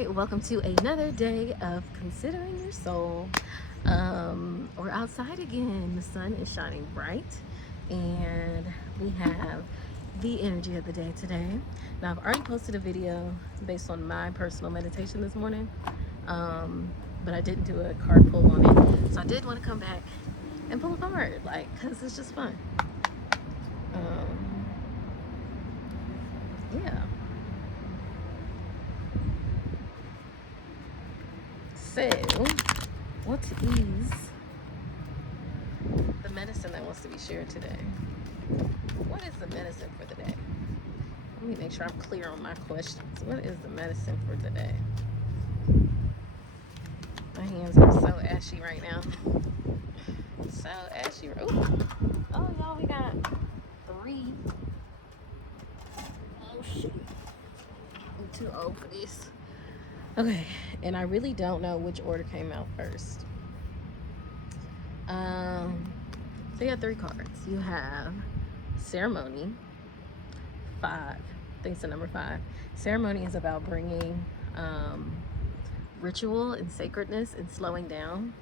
right, welcome to another day of considering your soul. We're outside again. The sun is shining bright, and we have the energy of the day today. Now, I've already posted a video based on my personal meditation this morning, but I didn't do a card pull on it. So I did want to come back and pull a card, because it's just fun. Yeah. So, what is the medicine that wants to be shared today? What is the medicine for the day? Let me make sure I'm clear on my questions. What is the medicine for the day? My hands are so ashy right now. So ashy. Oh, y'all, we got 3. Oh, shoot. I'm too old for this. Okay, and I really don't know which order came out first. So you have 3 cards. You have Ceremony, 5. I think it's the number 5. Ceremony is about bringing ritual and sacredness and slowing down.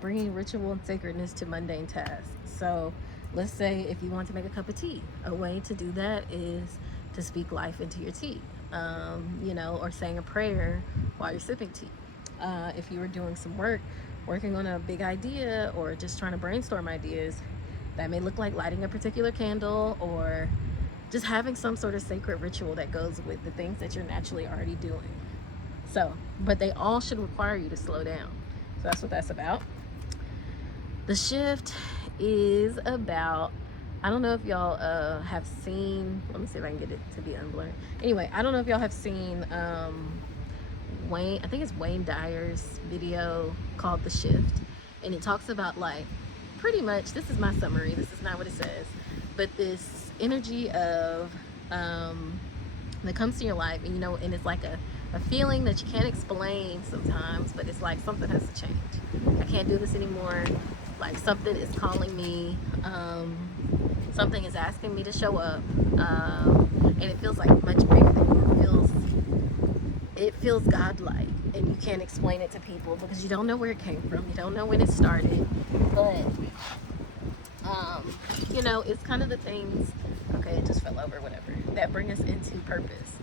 Bringing ritual and sacredness to mundane tasks. So let's say if you want to make a cup of tea, a way to do that is to speak life into your tea, or saying a prayer while you're sipping tea. If you were doing some work, working on a big idea or just trying to brainstorm ideas, that may look like lighting a particular candle or just having some sort of sacred ritual that goes with the things that you're naturally already doing. So, but they all should require you to slow down. So that's what that's about. The shift is about, I don't know if y'all have seen, let me see if I can get it to be unblurred. Anyway, I don't know if y'all have seen Wayne, I think it's Wayne Dyer's video called The Shift. And it talks about, pretty much, this is my summary, this is not what it says, but this energy of that comes to your life, and it's like a feeling that you can't explain sometimes, but it's like something has to change. I can't do this anymore. Like something is calling me, something is asking me to show up, and it feels like much bigger than you. It feels godlike, and you can't explain it to people because you don't know where it came from. You don't know when it started, but it's kind of the things, okay, it just fell over, whatever, that bring us into purpose.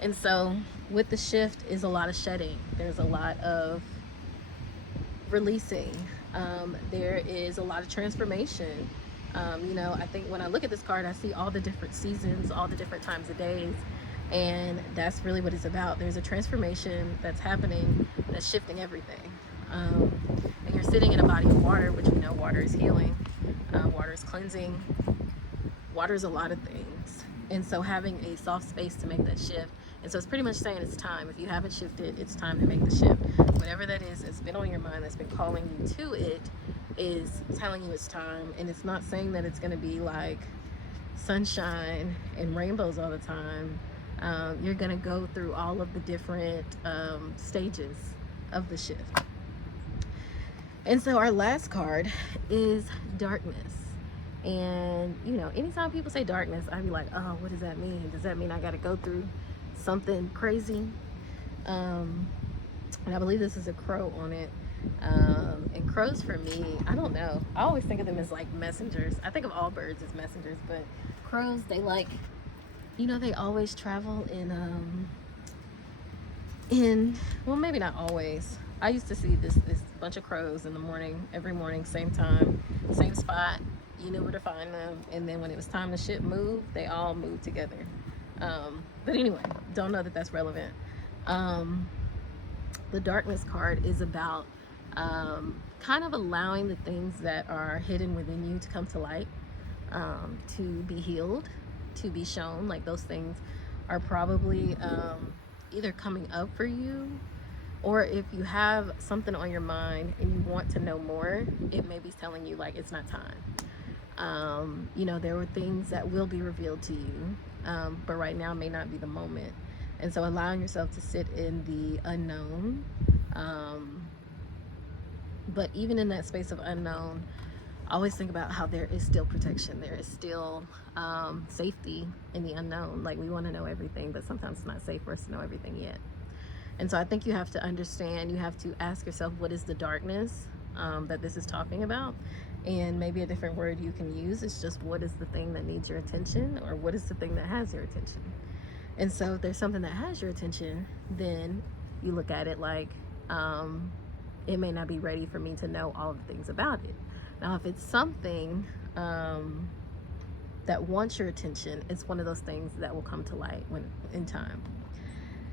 And so with the shift is a lot of shedding. There's a lot of releasing. There is a lot of transformation. I think when I look at this card, I see all the different seasons, all the different times of days, and that's really what it's about. There's a transformation that's happening that's shifting everything. And you're sitting in a body of water, which we know water is healing, water is cleansing, water is a lot of things. And so having a soft space to make that shift. And so it's pretty much saying it's time. If you haven't shifted, it's time to make the shift. Whatever that is that's been on your mind, that's been calling you to it, is telling you it's time. And it's not saying that it's going to be like sunshine and rainbows all the time. You're going to go through all of the different stages of the shift. And so our last card is darkness. And anytime people say darkness, I'd be like, oh, what does that mean? Does that mean I got to go through something crazy? And I believe this is a crow on it. And crows, for me, I don't know, I always think of them as like messengers. I think of all birds as messengers, but crows, they they always travel in well, maybe not always. I used to see this bunch of crows in the morning, every morning, same time, same spot. You knew where to find them. And then when it was time to ship move, they all moved together. But anyway, don't know that that's relevant. The darkness card is about kind of allowing the things that are hidden within you to come to light, to be healed, to be shown. Like those things are probably either coming up for you, or if you have something on your mind and you want to know more, it may be telling you like it's not time. There were things that will be revealed to you, but right now may not be the moment. And so allowing yourself to sit in the unknown, but even in that space of unknown, always think about how there is still protection. There is still safety in the unknown. Like we want to know everything, but sometimes it's not safe for us to know everything yet. And so I think you have to understand, you have to ask yourself, what is the darkness that this is talking about? And maybe a different word you can use is just, what is the thing that needs your attention, or what is the thing that has your attention? And so if there's something that has your attention, then you look at it like, it may not be ready for me to know all of the things about it. Now, if it's something that wants your attention, it's one of those things that will come to light when in time.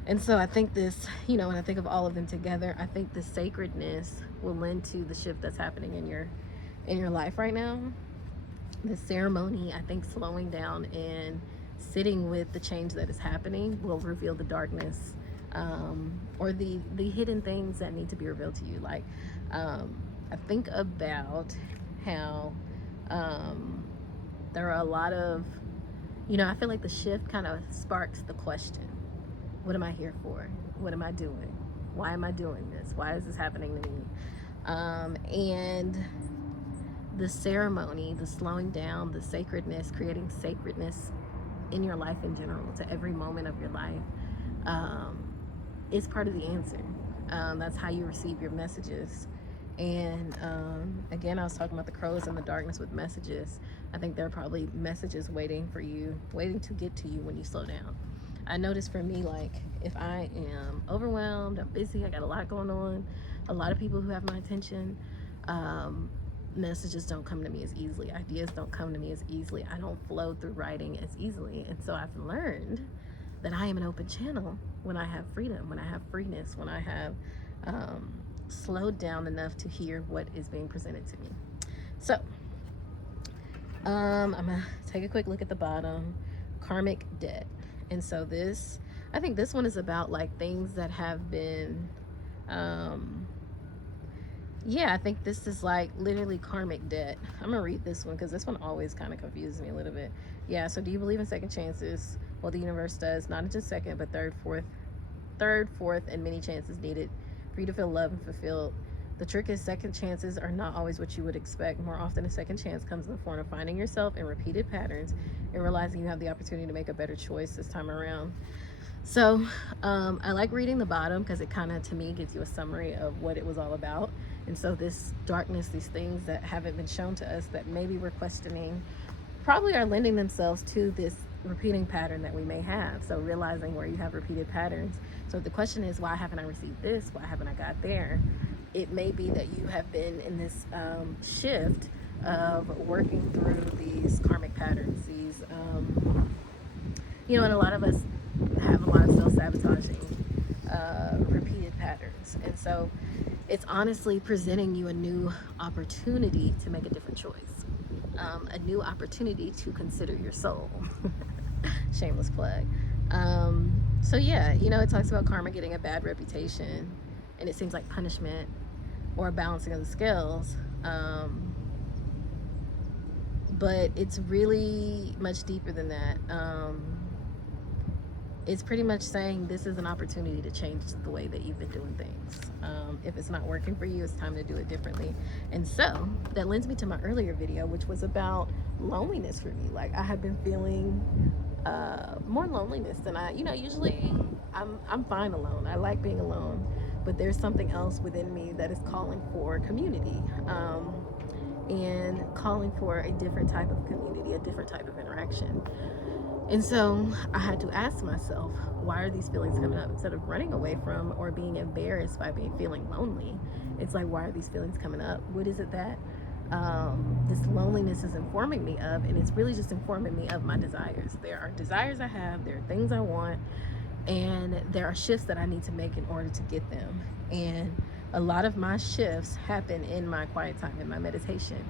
And so I think this, when I think of all of them together, I think the sacredness will lend to the shift that's happening in your life right now. The ceremony, I think, slowing down and sitting with the change that is happening will reveal the darkness, or the hidden things that need to be revealed to you. Like, I think about how there are a lot of, I feel like the shift kind of sparks the question: what am I here for? What am I doing? Why am I doing this? Why is this happening to me? And the ceremony, the slowing down, the sacredness, creating sacredness in your life in general, to every moment of your life, is part of the answer. That's how you receive your messages. And again, I was talking about the crows and the darkness with messages. I think there are probably messages waiting for you, waiting to get to you when you slow down. I notice for me, like, if I am overwhelmed, I'm busy, I got a lot going on, a lot of people who have my attention, messages don't come to me as easily. Ideas don't come to me as easily. I don't flow through writing as easily. And so I've learned that I am an open channel when I have freedom, when I have freeness, when I have slowed down enough to hear what is being presented to me. So I'm gonna take a quick look at the bottom. Karmic debt. And so this, I think this one is about like things that have been I think this is like literally karmic debt. I'm gonna read this one because this one always kind of confuses me a little bit. Yeah, so do you believe in second chances? Well, the universe does, not just second, but third, fourth, and many chances needed for you to feel loved and fulfilled. The trick is, second chances are not always what you would expect. More often, a second chance comes in the form of finding yourself in repeated patterns and realizing you have the opportunity to make a better choice this time around. So I like reading the bottom because it kind of, to me, gives you a summary of what it was all about. And so this darkness, these things that haven't been shown to us that maybe we're questioning, probably are lending themselves to this repeating pattern that we may have. So realizing where you have repeated patterns. So if the question is, why haven't I received this? Why haven't I got there? It may be that you have been in this shift of working through these karmic patterns, these, and a lot of us have a lot of self-sabotaging, repeated patterns. And so it's honestly presenting you a new opportunity to make a different choice, a new opportunity to consider your soul. Shameless plug. So yeah, it talks about karma getting a bad reputation, and it seems like punishment or a balancing of the scales. But it's really much deeper than that. It's pretty much saying this is an opportunity to change the way that you've been doing things. If it's not working for you, it's time to do it differently. And so that lends me to my earlier video, which was about loneliness for me. Like, I have been feeling more loneliness than usually I'm fine alone. I like being alone, but there's something else within me that is calling for community, and calling for a different type of community, a different type of interaction. And so I had to ask myself, why are these feelings coming up? Instead of running away from or being embarrassed by feeling lonely, it's like, why are these feelings coming up? What is it that this loneliness is informing me of? And it's really just informing me of my desires. There are desires I have, there are things I want, and there are shifts that I need to make in order to get them. And a lot of my shifts happen in my quiet time, in my meditation,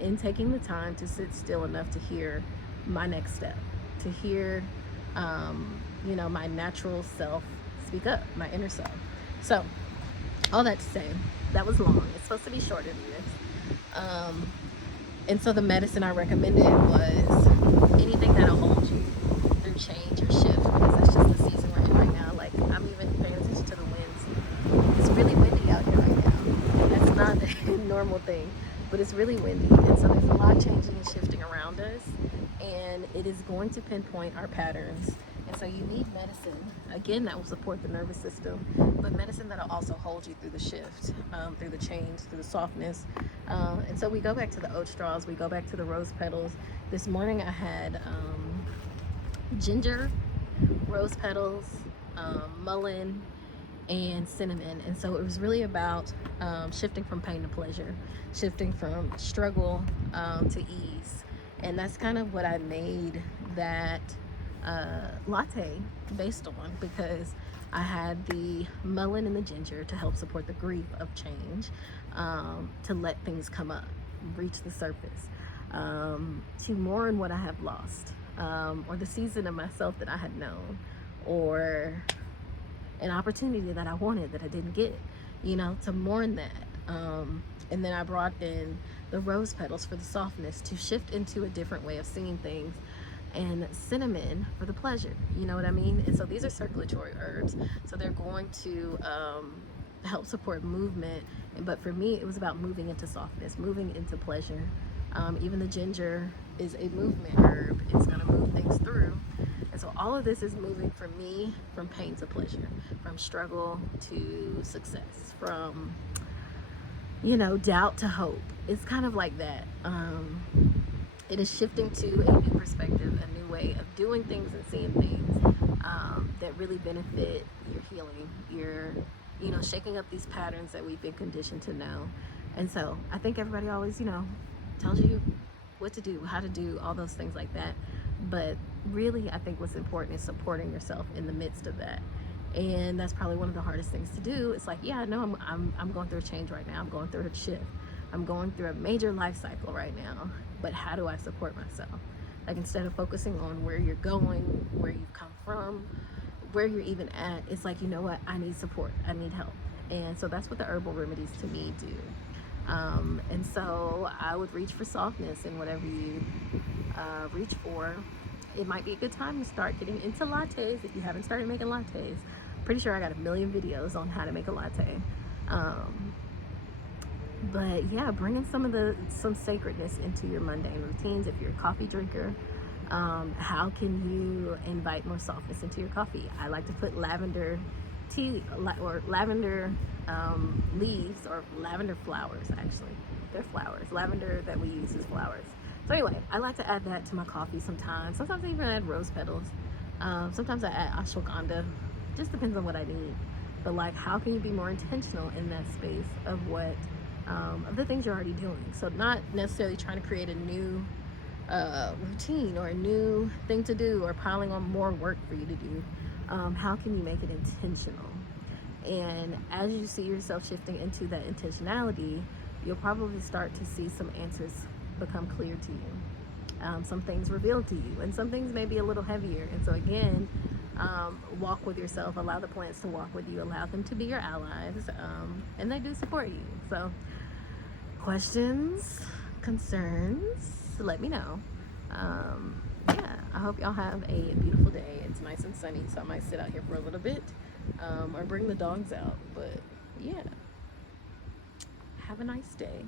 in taking the time to sit still enough to hear my next step, to hear, my natural self speak up, my inner self. So, all that to say, that was long. It's supposed to be shorter than this. And so the medicine I recommended was anything that'll hold you through change or shift, because that's just the season we're in right now. Like, I'm even paying attention to the winds. It's really windy out here right now, and that's not a normal thing, but it's really windy. And so there's a lot changing and shifting around us, and it is going to pinpoint our patterns, and So you need medicine, again, that will support the nervous system, but medicine that'll also hold you through the shift, through the change, through the softness. And so we go back to the oat straws, we go back to the rose petals. This morning I had ginger, rose petals, mullein, and cinnamon. And so it was really about shifting from pain to pleasure, shifting from struggle to ease. And that's kind of what I made that latte based on, because I had the mullein and the ginger to help support the grief of change, to let things come up, reach the surface, to mourn what I have lost, or the season of myself that I had known, or an opportunity that I wanted that I didn't get, to mourn that. And then I brought in the rose petals for the softness, to shift into a different way of seeing things, and cinnamon for the pleasure, you know what I mean? And so these are circulatory herbs, so they're going to help support movement. But for me, it was about moving into softness, moving into pleasure. Even the ginger is a movement herb. It's going to move things through. And so all of this is moving for me from pain to pleasure, from struggle to success, from, doubt to hope. It's kind of like that. It is shifting to a new perspective, a new way of doing things and seeing things that really benefit your healing, your, shaking up these patterns that we've been conditioned to know. And so I think everybody always, tells you what to do, how to do, all those things like that. But really, I think what's important is supporting yourself in the midst of that. And that's probably one of the hardest things to do. It's like, yeah, I know I'm going through a change right now. I'm going through a shift. I'm going through a major life cycle right now. But how do I support myself? Like, instead of focusing on where you're going, where you've come from, where you're even at, it's like, you know what? I need support. I need help. And so that's what the herbal remedies to me do. And so I would reach for softness in whatever you reach for. It might be a good time to start getting into lattes if you haven't started making lattes. Pretty sure I got a million videos on how to make a latte. But yeah, bringing some sacredness into your mundane routines. If you're a coffee drinker, how can you invite more softness into your coffee? I like to put lavender tea or lavender leaves, or lavender flowers. Actually, they're flowers. Lavender that we use is flowers. So anyway, I like to add that to my coffee sometimes. Sometimes I even add rose petals. Sometimes I add ashwagandha. Just depends on what I need. But like, how can you be more intentional in that space of of the things you're already doing? So not necessarily trying to create a new routine or a new thing to do, or piling on more work for you to do. How can you make it intentional? And as you see yourself shifting into that intentionality, you'll probably start to see some answers become clear to you. Some things revealed to you, and some things may be a little heavier. And so again, walk with yourself, allow the plants to walk with you, allow them to be your allies, and they do support you. So questions, concerns, let me know. Yeah, I hope y'all have a beautiful day. It's nice and sunny, so I might sit out here for a little bit, or bring the dogs out. But yeah, have a nice day.